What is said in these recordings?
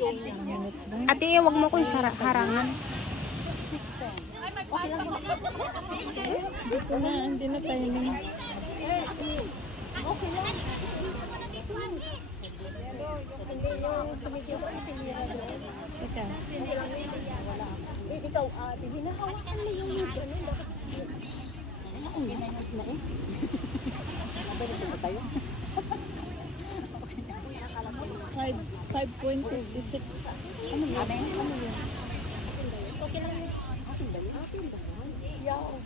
Ate, wag mo kong harangan. Dito na, hindi na timing. Okay lang. Hindi yung tumigil ko si Mira doon. Ika. Hindi lang yun. Ikaw, ate, hinahawakan mo yung ganun. Dapat. Ang ginayos na eh. Nabalik na tayo. 5.56. Ano yun? Ano yun? Okay lang yun. Atin ba yun? Atin ba yun? Yeah.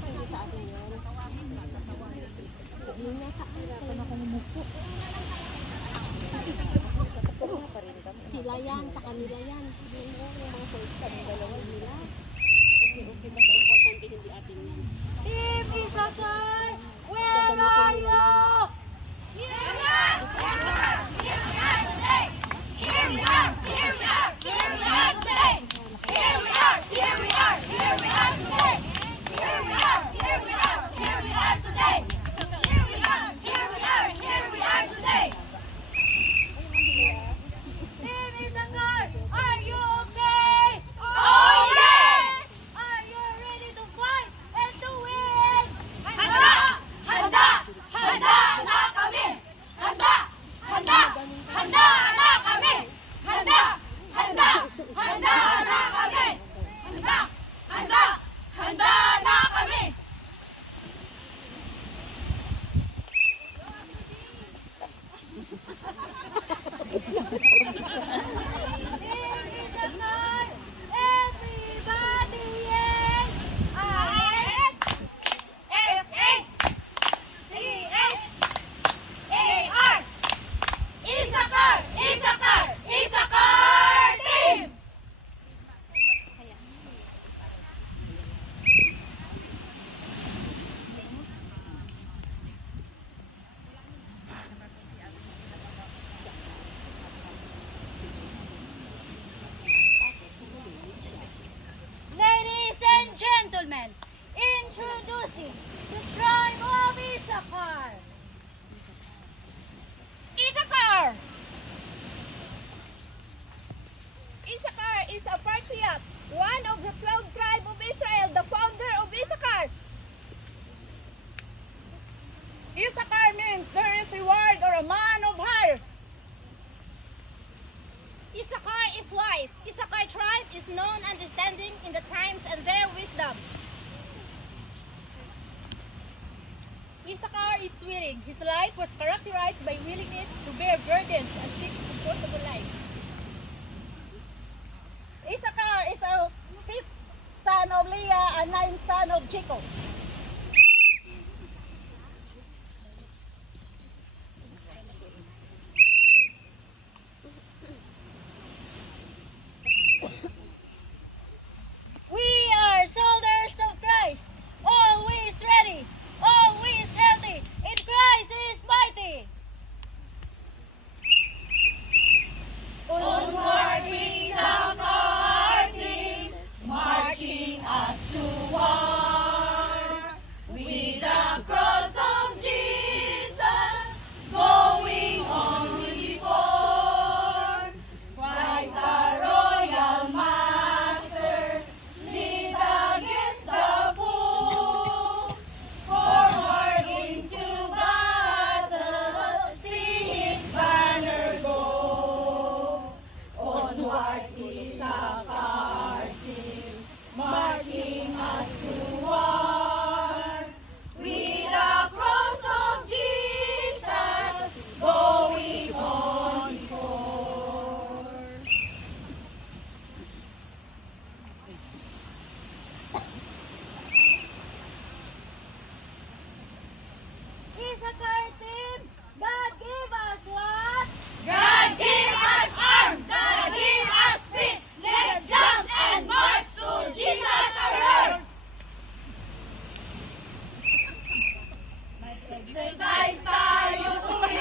Hindi sa atin yun. Yung nasa harapan ako mumupo. Sila yan, sa kanila yan. Yung mga sultan, dalawa nila. Okay, basta importante hindi atin yan. Team Isakar, where are you? Here we are! Here we are today! Here we are! Here we are! Here we are today! Here we are! Here we are! Here we are today! Here we are! Here we are! Here we are today! Here we are! Here we are! Here we are today! Team Isakar, are you okay? Oh yeah! Are you ready to fight and to win? Handa! Handa! Handa na kami! Handa! Handa! Handa na kami! Handa! Handa! Handa na kami! Handa! Handa! Handa na kami! Everybody in! I-S-A-C-H-A-R! Isakar! Isakar! Isakar team! Ladies and gentlemen, introducing the tribe of Isakar. Isakar! Isakar is a patriot, one of the 12 tribes of Israel, the founder of Isakar. Issachar means there is a word or a man of higher. Isakar is wise. Isakar tribe is known understanding in the times and their wisdom. Isakar is willing. His life was characterized by willingness to bear burdens and seek a comfortable life. Issachar is a fifth son of Leah and ninth son of Jacob. We are soldiers of Christ, always ready, always healthy, in Christ is mighty. Onward we our team, marching us to war. With the cross of Jesus, going on before. Christ our royal master, lead against the foe. Forward into battle, see his banner go. Onward is our team, marching us to war. With the cross of Jesus, going on before. Isakar team, God give us what? God give us arms, God give us feet. Let's jump and march to Jesus our Lord. Exercise tayo tuwing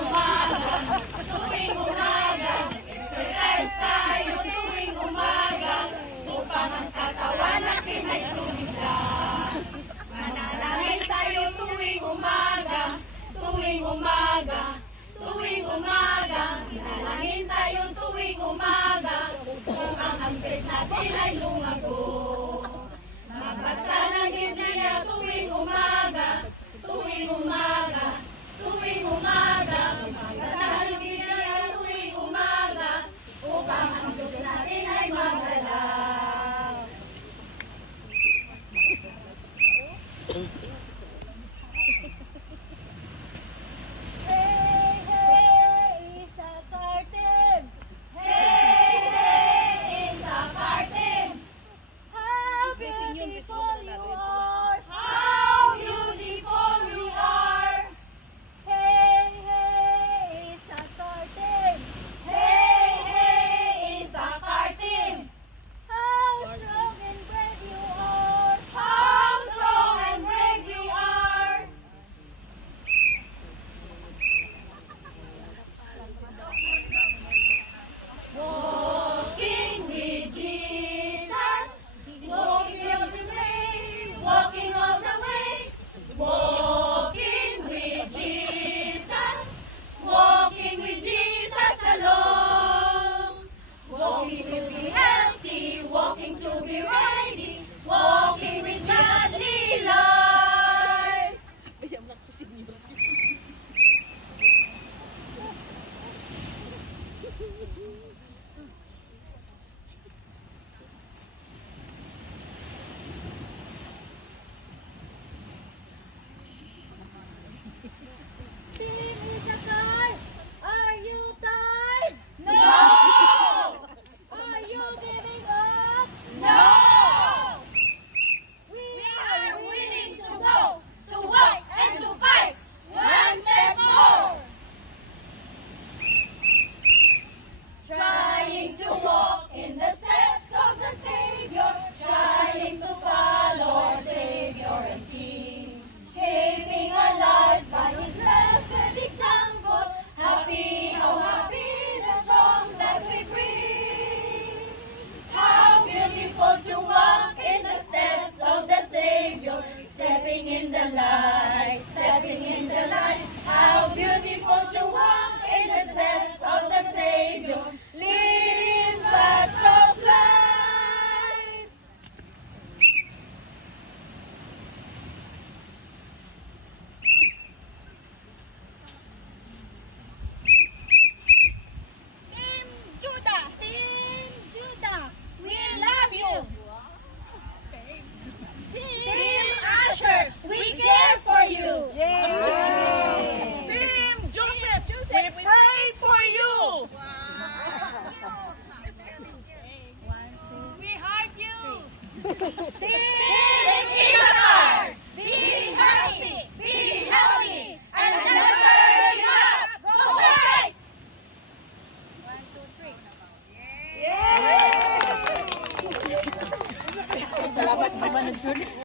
umaga. Exercise tayo tuwing umaga upang ang katawan natin ay sumigla. Ikaw